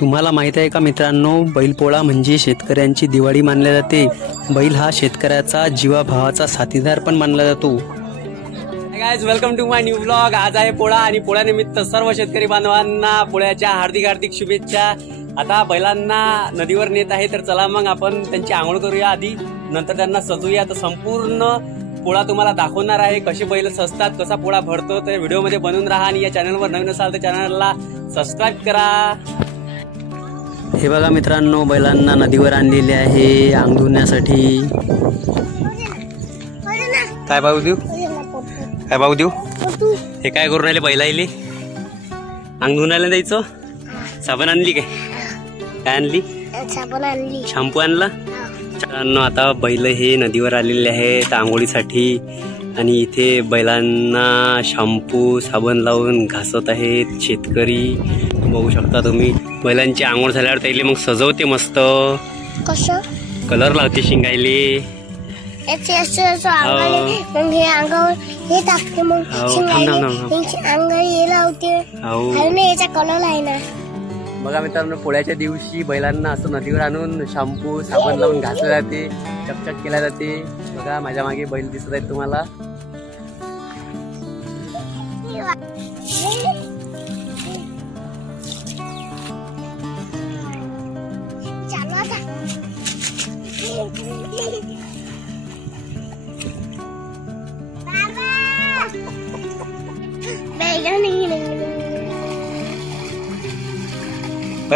तुम्हाला माहित आहे का मित्रांनो, बैलपोळा म्हणजे शेतकऱ्यांची दिवाळी मानली जाते। बैल हा शेतकऱ्याचा जीवाभावाचा साथीदार पण मानला जातो। Hi guys, welcome to my new vlog. आज आहे पोळा आणि पोळ्यानिमित्त सर्व शेतकरी बांधवांना पोळ्याच्या हार्दिक हार्दिक शुभेच्छा। आता बैलांना नदीवर नेत आहे, तर चला मग आपण त्यांची आंघोळ करूया आधी, नंतर त्यांना सजवूया। तर संपूर्ण पोळा तुम्हाला दाखवणार आहे, कसे बैल सजतात, कसा पोळा भरतो। तर व्हिडिओ मध्ये बनून राहा आणि या चॅनलवर नवीन असाल तर चॅनलला सबस्क्राइब करा। हे बघा मित्रांनो, बैलांना नदीवर आणलेले आहे अंग धुण्यासाठी। काय भाऊ देऊ, काय भाऊ देऊ, हे काय करून राहिले बैलाईले? अंग धुण्याला द्यायचं। साबण आणली काय आणली? साबण आणली, शॅम्पू आणला। मित्रांनो, आता बैल हे नदीवर आलेले आहेत आंघोळीसाठी आणि इथे बैलांना शॅम्पू साबण लावून घासत आहेत शेतकरी। बघू शकता तुम्ही, बैलांची आंघोळ झाल्यावर त्याला मग सजवते, मस्त कसं कलर लावते शिंगायले। मग हे अंगावर हे टाकते, मग अंगावर हे लावते, याचा कलर आहे ना। बघा मित्रांनो, पोळ्याच्या दिवशी बैलांना असं नदीवर आणून शॅम्पू साबण लावून घासले जाते, चकचक केल्या जाते। बघा माझ्या मागे बैल दिसत आहेत तुम्हाला।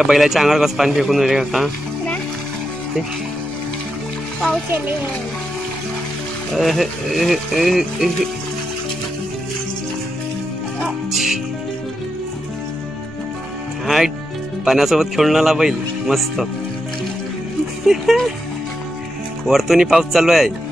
बैलाच्या अंगावर कसं पाणी फेकून राहिले का? हाय, पाण्यासोबत खेळून आला बैल मस्त। वरतून पाऊस चालू आहे।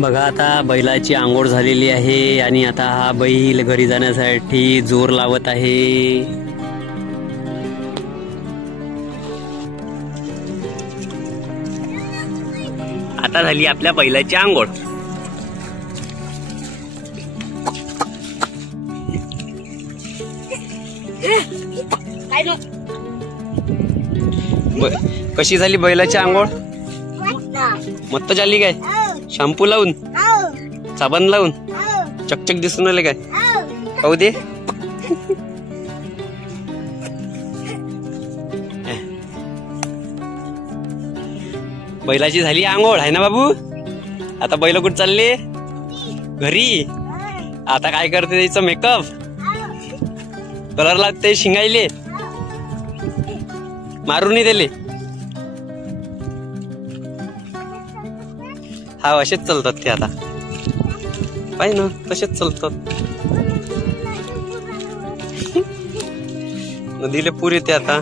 बघा आता बैलाची आंघोळ झालेली आहे आणि आता हा बैल घरी जाण्यासाठी जोर लावत आहे। आता झाली आपल्या बैलाची आंघोळ। कशी झाली बैलाची आंघोळ? मस्त झाली काय? शॅम्पू लावून साबण लावून चकचक दिसून आले काय? पाहू दे। बैलाची झाली आंघोळ आहे ना बाबू? आता बैल कुठे चालले? घरी। आता काय करते? त्याचं मेकअप, कलर लागते शिंगायले, मारूनही दिले। हा, असेच चालतात ते आता, पाहिजे ना, तसेच चालतात। नदीला पूर येते आता।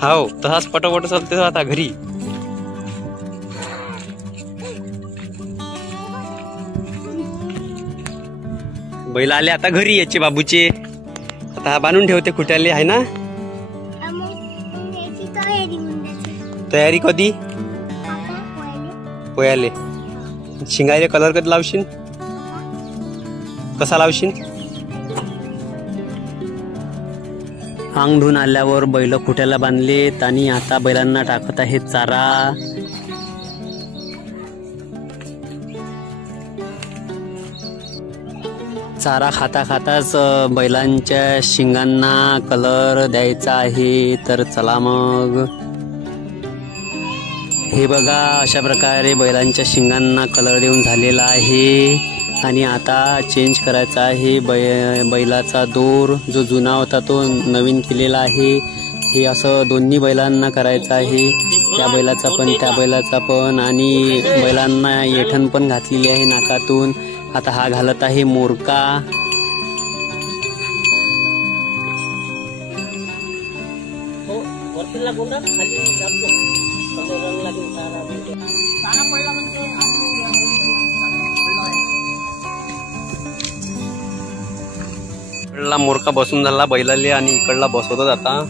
हाव, तसाच पटोपट चालते आता घरी। बैल आले आता घरी याचे बाबूचे। आता हा बांधून ठेवते खुट्याले, आहे ना? तयारी कधी? पोळ्याले। शिंगायले कलर कधी लावशील? कसा लावशील? अंग धुवून आल्यावर बैल खुट्याला बांधलेत आणि आता बैलांना टाकत आहेत चारा। चारा खाता खाताच बैलांच्या शिंगांना कलर द्यायचा आहे। तर चला मग, हे बघा अशा प्रकारे बैलांच्या शिंगांना कलर देऊन झालेला आहे आणि आता चेंज करायचा आहे। बैलाचा दोर जो जुना होता तो नवीन केलेला आहे। हे असं दोन्ही बैलांना करायचं आहे, त्या बैलाचा पण त्या बैलाचा पण, आणि बैलांना येठण पण घातलेली आहे नाकातून। आता हा घालत आहे मोरका. इकडला मोरका बसून झाला बैलाले आणि इकडला बसवतात आता.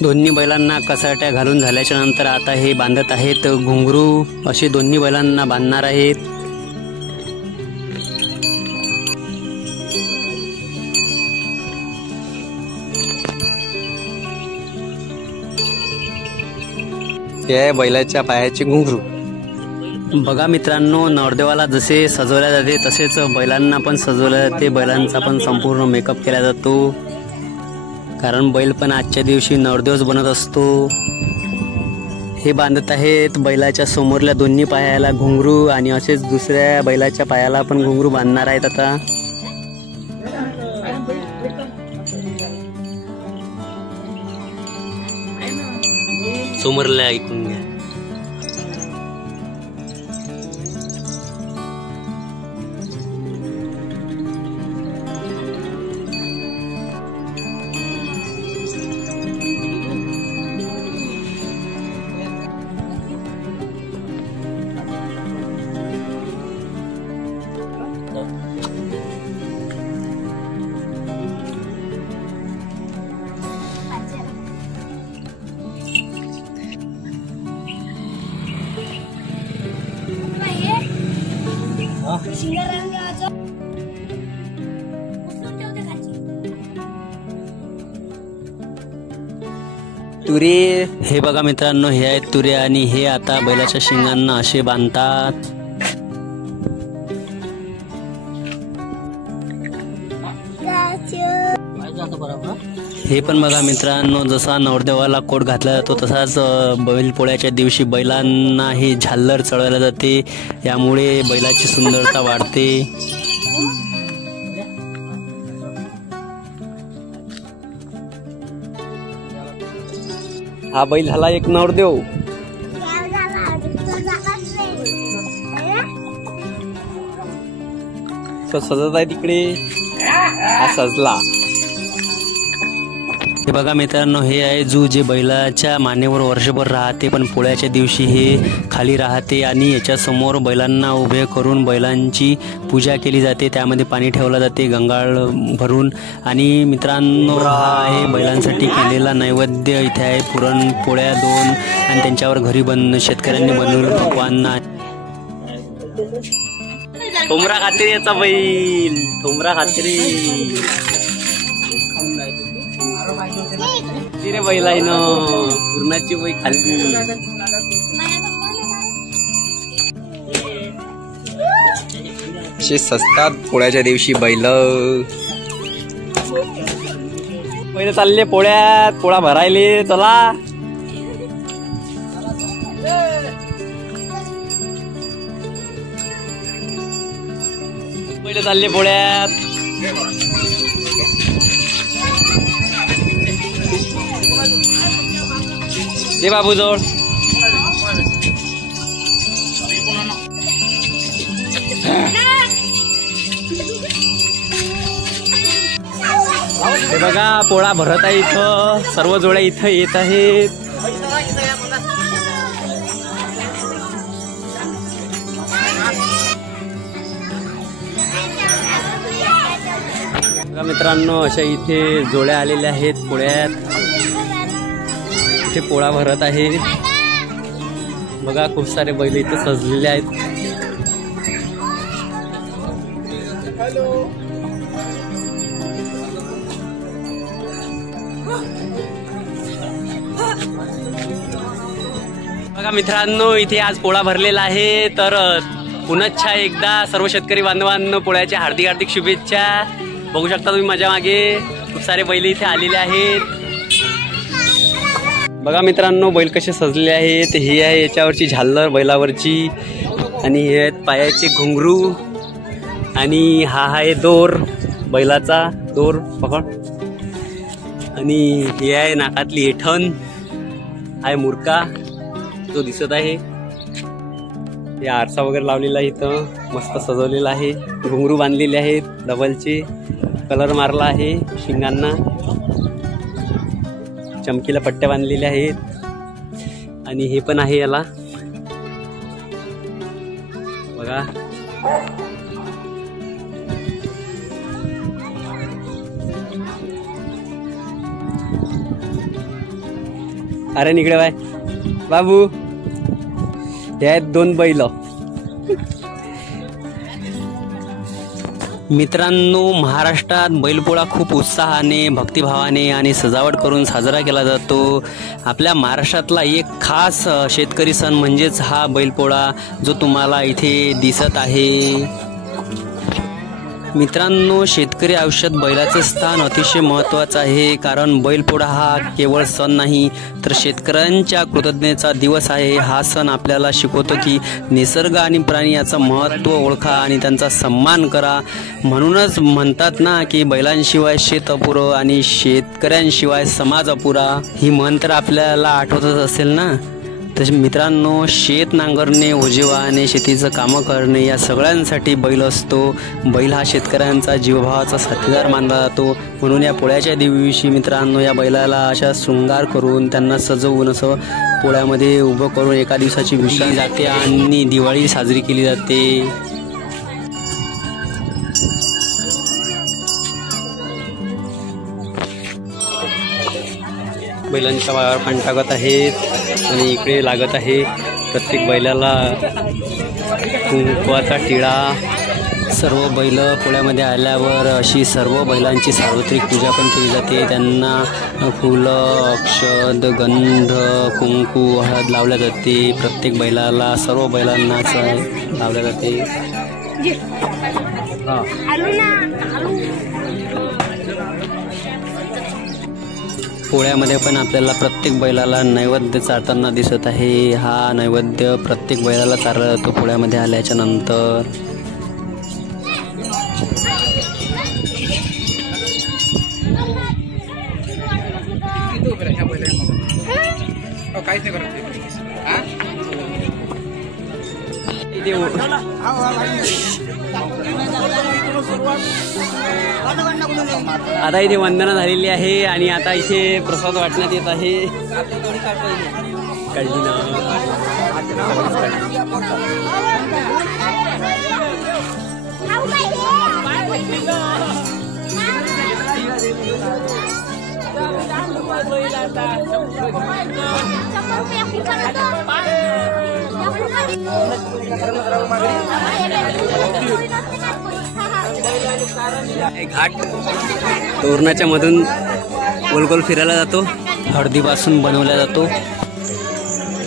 दोन्ही बैलांना कसाट्या घालून झाल्याच्या नंतर आता हे बांधत आहेत घुंगरू. असे दोन्ही बैलांना बांधणार आहेत. हे आहे बैलाच्या पायाचे घुंगरू. बघा मित्रांनो, नवरदेवाला जसे सजवल्या जाते तसेच बैलांना पण सजवल्या जाते. बैलांचा पण संपूर्ण मेकअप केला जातो, कारण बैल पण आजच्या दिवशी नवरदेवच बनत असतो. हे बांधत आहेत बैलाच्या समोरल्या दोन्ही पायाला घुंगरू आणि असेच दुसऱ्या बैलाच्या पायाला पण घुंगरू बांधणार आहेत. आता समोरल्या ऐकून घ्या. तुरे. हे बघा मित्रांनो, हे आहेत तुरे आणि हे आता बैलाच्या शिंगांना असे बांधतात. हे पण बघा मित्रांनो, जसा नवरदेवाला कोट घातला जातो तसाच बैलपोळ्याच्या दिवशी बैलांना हे झाल्लर चढवल्या जाते. यामुळे बैलाची सुंदरता वाढते. हा बैल झाला एक नवरदेव. तो सजत आहे तिकडे, हा सजला. हे बघा मित्रांनो, हे आहे जू, जे बैलाच्या मानेवर वर्षभर राहते पण पोळ्याच्या दिवशी हे खाली राहते आणि याच्या समोर बैलांना उभे करून बैलांची पूजा केली जाते. त्यामध्ये पाणी ठेवलं जाते गंगाळ भरून. आणि मित्रांनो, हा आहे बैलांसाठी केलेला नैवेद्य. इथे आहे पुरणपोळ्या 2 आणि त्यांच्यावर घरी शेतकऱ्यांनी बनवलेलं पक्वान्न. ठोंबरा खात्री याचा बैल, ठोंबरा खात्री. रे बैल आहे ना, पूर्णाची वय खाल्ली. असे सजतात पोळ्याच्या दिवशी बैल. बैल चालले पोळ्यात, पोळा भरायले. चला, बैल चालले पोळ्यात. दे बाबू जवळ. हे बघा, पोळा भरत आहे इथं. सर्व जोड्या इथं येत आहेत. बघा मित्रांनो, अशा इथे जोड्या आलेल्या आहेत पोळ्यात. इथे पोळा भरत आहे. बघा, खूप सारे बैल इथे सजलेले आहेत. बघा मित्रांनो, इथे आज पोळा भरलेला आहे. तर पुनश्च एकदा सर्व शेतकरी बांधवांना पोळ्याच्या हार्दिक हार्दिक शुभेच्छा. बघू शकता तुम्ही माझ्या मागे खूप सारे बैल इथे आलेले आहेत. बघा मित्रांनो बैल कसे सजलेले आहेत. ही आहे याच्यावरची झालर बैलावरची आणि हे आहेत पायाचे घुंगरू आणि हा आहे दोर बैलाचा दोर पकड आणि हे आहे नाकातली एठण आहे मुरका जो दिसत आहे. हे आरसा वगैरे लावलेला आहे इथं मस्त सजवलेला आहे. घुंगरू बांधलेले आहेत डबलचे कलर मारला आहे शिंगांना चमकीला पट्ट्या बांधलेल्या आहेत आणि हे पण आहे याला बघा. अरे निकडे बाय बाबू हे आहेत 2 बैल. मित्रांनो महाराष्ट्रात बैलपोळा खूप उत्साहाने भक्तिभावाने आणि सजावट करून साजरा केला जातो. आपल्या महाराष्ट्रातला एक खास शेतकरी सण म्हणजेच हा बैलपोळा जो तुम्हाला इथे दिसत आहे. मित्रांनो शेतकरी आयुष्यात बैलाचे स्थान अतिशय महत्त्वाचं आहे. कारण बैलपोळा हा केवळ सण नाही तर शेतकऱ्यांच्या कृतज्ञतेचा दिवस आहे. हा सण आपल्याला शिकवतो की निसर्ग आणि प्राणी याचं महत्त्व ओळखा आणि त्यांचा सन्मान करा. म्हणूनच म्हणतात ना की बैलांशिवाय शेत अपुरं आणि शेतकऱ्यांशिवाय समाज अपुरा. ही म्हण तर आपल्याला आठवतच असेल ना. तसे मित्रांनो शेत नांगरणे ओझे वाहणे शेतीचं कामं करणे या सगळ्यांसाठी बैल असतो. बैल हा शेतकऱ्यांचा जीवभावाचा साथीदार मानला जातो. म्हणून या पोळ्याच्या दिवशी मित्रांनो या बैलाला अशा शृंगार करून त्यांना सजवून असं पोळ्यामध्ये उभं करून एका दिवसाची विश्रांती जाते आणि दिवाळी साजरी केली जाते. बैलांच्या पायावर पण टाकत आहेत आणि इकडे लागत आहे प्रत्येक बैलाला कुंकवाचा टिळा. सर्व बैल पोळ्यामध्ये आल्यावर अशी सर्व बैलांची सार्वत्रिक पूजा पण केली जाते. त्यांना फुलं अक्षत गंध कुंकू हळद लावल्या जाते. प्रत्येक बैलाला सर्व बैलांनाच लावल्या जाते. पोळ्यामध्ये पण आपल्याला प्रत्येक बैलाला नैवेद्य चारताना दिसत आहे. हा नैवेद्य प्रत्येक बैलाला चारला जातो पोळ्यामध्ये आल्याच्या नंतर. आता इथे वंदना झालेली आहे आणि आता इथे प्रसाद वाटण्यात येत आहे. कळली ना. घाट तोरणाच्या मधून गोल गोल फिरायला जातो. हळदीपासून बनवला जातो.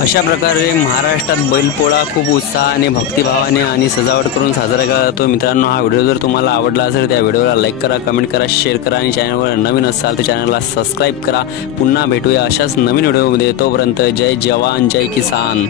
अशा प्रकारे महाराष्ट्रात बैलपोळा खूप उत्साहाने भक्तिभावाने आणि सजावट करून साजरा केला जातो. मित्रांनो हा व्हिडिओ जर तुम्हाला आवडला असेल त्या व्हिडिओला लाईक करा कमेंट करा शेअर करा आणि चॅनलवर नवीन असाल तर चॅनलला सबस्क्राईब करा. पुन्हा भेटूया अशाच नवीन व्हिडिओमध्ये. तोपर्यंत जय जवान जय किसान.